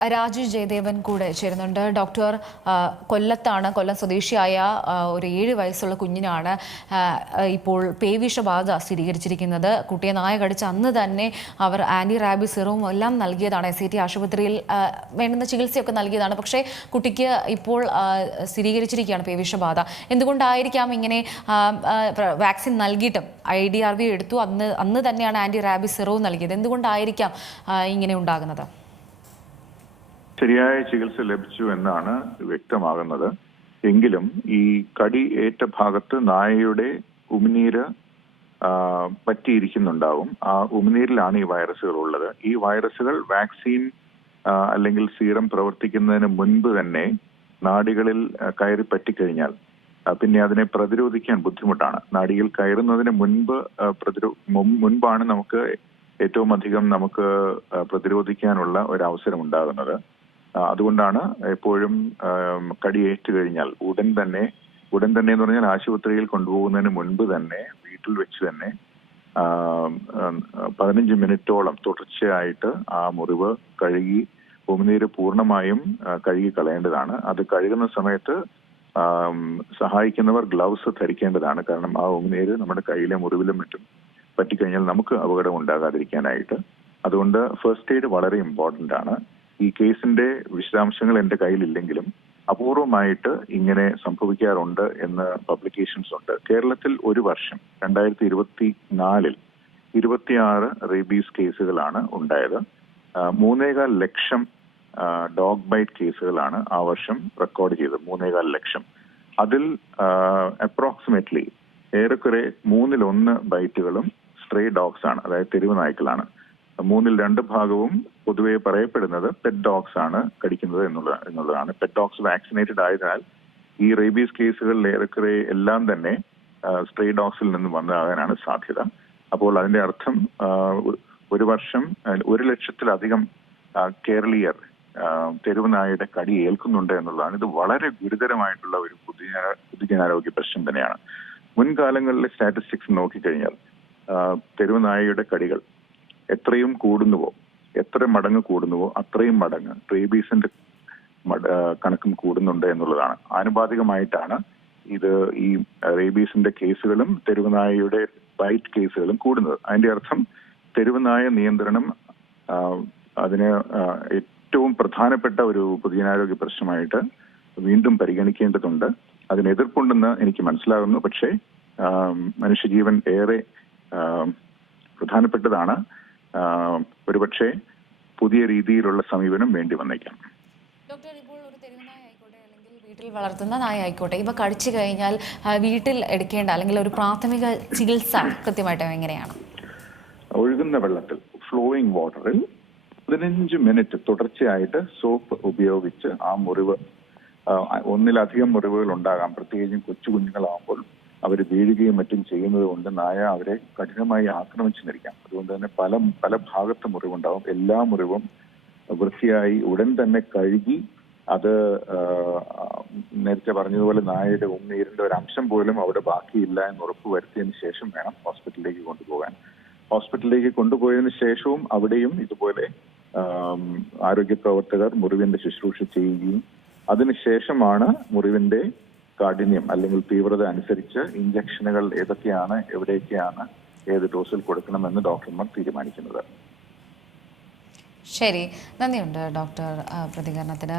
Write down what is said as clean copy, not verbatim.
രാജു ജയദേവൻ കൂടെ ചേരുന്നുണ്ട്. ഡോക്ടർ, കൊല്ലം സ്വദേശിയായ ഒരു 7 വയസ്സുള്ള കുഞ്ഞിനാണ് ഇപ്പോൾ പേവിഷബാധ സ്ഥിരീകരിച്ചിരിക്കുന്നത്. കുട്ടിയെ നായ കടിച്ച അന്ന് തന്നെ അവർ ആന്റി റാബിസ് സിറവും എല്ലാം നൽകിയതാണ്. SCT ആശുപത്രിയിൽ വേണ്ടുന്ന ചികിത്സയൊക്കെ നൽകിയതാണ്. പക്ഷേ കുട്ടിക്ക് ഇപ്പോൾ സ്ഥിരീകരിച്ചിരിക്കുകയാണ് പേവിഷബാധ. എന്തുകൊണ്ടായിരിക്കാം ഇങ്ങനെ വാക്സിൻ നൽകിയിട്ടും IDRV എടുത്തു, അന്ന് തന്നെയാണ് ആന്റി റാബിസ് സിറവും നൽകിയത്? എന്തുകൊണ്ടായിരിക്കാം ഇങ്ങനെ ഉണ്ടാകുന്നത്? ശരിയായ ചികിത്സ ലഭിച്ചു എന്നാണ് വ്യക്തമാകുന്നത്. എങ്കിലും ഈ കടി ഏറ്റ ഭാഗത്ത് നായയുടെ ഉമിനീര് പറ്റിയിരിക്കുന്നുണ്ടാവും. ആ ഉമിനീരിലാണ് ഈ വൈറസുകൾ ഉള്ളത്. ഈ വൈറസുകൾ വാക്സിൻ അല്ലെങ്കിൽ സീറം പ്രവർത്തിക്കുന്നതിന് മുൻപ് തന്നെ നാഡികളിൽ കയറി പറ്റിക്കഴിഞ്ഞാൽ പിന്നെ അതിനെ പ്രതിരോധിക്കാൻ ബുദ്ധിമുട്ടാണ്. നാഡിയിൽ കയറുന്നതിന് മുൻപാണ് നമുക്ക് ഏറ്റവും അധികം നമുക്ക് പ്രതിരോധിക്കാനുള്ള ഒരു അവസരം ഉണ്ടാകുന്നത്. അതുകൊണ്ടാണ് എപ്പോഴും കടിയേറ്റ് കഴിഞ്ഞാൽ ഉടൻ തന്നെ എന്ന് പറഞ്ഞാൽ ആശുപത്രിയിൽ കൊണ്ടുപോകുന്നതിന് മുൻപ് തന്നെ വീട്ടിൽ വെച്ച് തന്നെ 15 മിനിറ്റോളം തുടർച്ചയായിട്ട് ആ മുറിവ് കഴുകി ഉമിനീര് പൂർണ്ണമായും കഴുകി കളയേണ്ടതാണ്. അത് കഴുകുന്ന സമയത്ത് സഹായിക്കുന്നവർ ഗ്ലൗസ് ധരിക്കേണ്ടതാണ്. കാരണം ആ ഉമിനീര് നമ്മുടെ കയ്യിലെ മുറിവിലും മറ്റും പറ്റിക്കഴിഞ്ഞാൽ നമുക്ക് അപകടം ഉണ്ടാകാതിരിക്കാനായിട്ട്. അതുകൊണ്ട് ഫസ്റ്റ് എയ്ഡ് വളരെ ഇമ്പോർട്ടന്റ് ആണ്. ഈ കേസിന്റെ വിശദാംശങ്ങൾ എന്റെ കയ്യിലില്ലെങ്കിലും അപൂർവമായിട്ട് ഇങ്ങനെ സംഭവിക്കാറുണ്ട് എന്ന് പബ്ലിക്കേഷൻസ് ഉണ്ട്. കേരളത്തിൽ ഒരു വർഷം 2024 26 റേബീസ് കേസുകളാണ് ഉണ്ടായത്. 3.25 ലക്ഷം ഡോഗ് ബൈറ്റ് കേസുകളാണ് ആ വർഷം റെക്കോർഡ് ചെയ്തത്. 3.25 ലക്ഷം. അതിൽ അപ്രോക്സിമേറ്റ്ലി ഏറെക്കുറെ 1/3 ബൈറ്റുകളും സ്ട്രേ ഡോഗ്സ് ആണ്, അതായത് തെരുവ് നായ്ക്കളാണ്. 2/3 ഭാഗവും പൊതുവെ പറയപ്പെടുന്നത് പെറ്റ് ഡോഗ്സ് ആണ് കടിക്കുന്നത് എന്നുള്ളതാണ്. പെറ്റ് ഡോഗ്സ് വാക്സിനേറ്റഡ് ആയതിനാൽ ഈ റേബീസ് കേസുകളിൽ ഏറെക്കുറെ എല്ലാം തന്നെ സ്ട്രേ ഡോഗ്സിൽ നിന്ന് വന്നതാകാനാണ് സാധ്യത. അപ്പോൾ അതിന്റെ അർത്ഥം ഒരു വർഷം 1 ലക്ഷത്തിലധികം കേരളീയർ തെരുവ് നായയുടെ കടി ഏൽക്കുന്നുണ്ട് എന്നുള്ളതാണ്. ഇത് വളരെ ഗുരുതരമായിട്ടുള്ള ഒരു പൊതുജനാരോഗ്യ പ്രശ്നം തന്നെയാണ്. മുൻകാലങ്ങളിലെ സ്റ്റാറ്റിസ്റ്റിക്സ് നോക്കിക്കഴിഞ്ഞാൽ തെരുവ് നായയുടെ കടികൾ എത്രയും കൂടുന്നുവോ, എത്ര മടങ്ങ് കൂടുന്നുവോ അത്രയും മടങ്ങ് റേബീസിന്റെ കണക്കും കൂടുന്നുണ്ട് എന്നുള്ളതാണ്. ആനുപാതികമായിട്ടാണ് ഈ റേബീസിന്റെ കേസുകളും തെരുവുനായയുടെ ബൈറ്റ് കേസുകളും കൂടുന്നത്. അതിന്റെ അർത്ഥം തെരുവുനായ നിയന്ത്രണം അതിന് ഏറ്റവും പ്രധാനപ്പെട്ട ഒരു പൊതുജനാരോഗ്യ പ്രശ്നമായിട്ട് വീണ്ടും പരിഗണിക്കേണ്ടതുണ്ട്. അതിന് എതിർപ്പുണ്ടെന്ന് എനിക്ക് മനസ്സിലാകുന്നു. പക്ഷേ മനുഷ്യജീവൻ ഏറെ പ്രധാനപ്പെട്ടതാണ്. ഒരുപക്ഷെ പുതിയ രീതിയിലുള്ള സമീപനം വേണ്ടി വന്നേക്കാം. ഡോക്ടർ, ഇപ്പോൾ ഒരു തെരുവ് നായ ആയിക്കോട്ടെ അല്ലെങ്കിൽ വീട്ടിൽ വളർത്തുന്ന നായ ആയിക്കോട്ടെ, ഇവ കടിച്ചു കഴിഞ്ഞാൽ വീട്ടിൽ എടുക്കേണ്ട അല്ലെങ്കിൽ ഒരു പ്രാഥമിക ചികിത്സ കൃത്യമായിട്ട് എങ്ങനെയാണ്? ഒഴുകുന്ന വെള്ളത്തിൽ, ഫ്ലോയിങ് വാട്ടറിൽ 15 മിനിറ്റ് തുടർച്ചയായിട്ട് സോപ്പ് ഉപയോഗിച്ച് ആ മുറിവ്, ഒന്നിലധികം മുറിവുകൾ ഉണ്ടാകാം, പ്രത്യേകിച്ചും കൊച്ചു കുഞ്ഞുങ്ങളാകുമ്പോൾ അവർ വീഴുകയും മറ്റും ചെയ്യുന്നത് കൊണ്ട് നായ അവരെ കഠിനമായി ആക്രമിച്ചെന്നിരിക്കാം. അതുകൊണ്ട് തന്നെ പല ഭാഗത്ത് മുറിവുണ്ടാവും. എല്ലാ മുറിവും വൃത്തിയായി ഉടൻ തന്നെ കഴുകി അത് നേരത്തെ പറഞ്ഞതുപോലെ നായയുടെ ഉമിനീരിന്റെ ഒരു അംശം പോലും അവിടെ ബാക്കിയില്ല എന്ന് ഉറപ്പുവരുത്തിയതിനു ശേഷം വേണം ഹോസ്പിറ്റലിലേക്ക് കൊണ്ടുപോകാൻ. ഹോസ്പിറ്റലിലേക്ക് കൊണ്ടുപോയതിനു ശേഷവും അവിടെയും ഇതുപോലെ ആരോഗ്യ പ്രവർത്തകർ മുറിവിന്റെ ശുശ്രൂഷ ചെയ്യുകയും അതിനുശേഷമാണ് മുറിവിന്റെ കാഠിന്യം അല്ലെങ്കിൽ തീവ്രത അനുസരിച്ച് ഇഞ്ചക്ഷനുകൾ ഏതൊക്കെയാണ്, എവിടെയൊക്കെയാണ്, ഏത് ഡോസിൽ കൊടുക്കണമെന്ന് ഡോക്ടർമാർ തീരുമാനിക്കുന്നത്. ശരി, നന്ദിയുണ്ട് ഡോക്ടർ പ്രതികരണത്തിന്.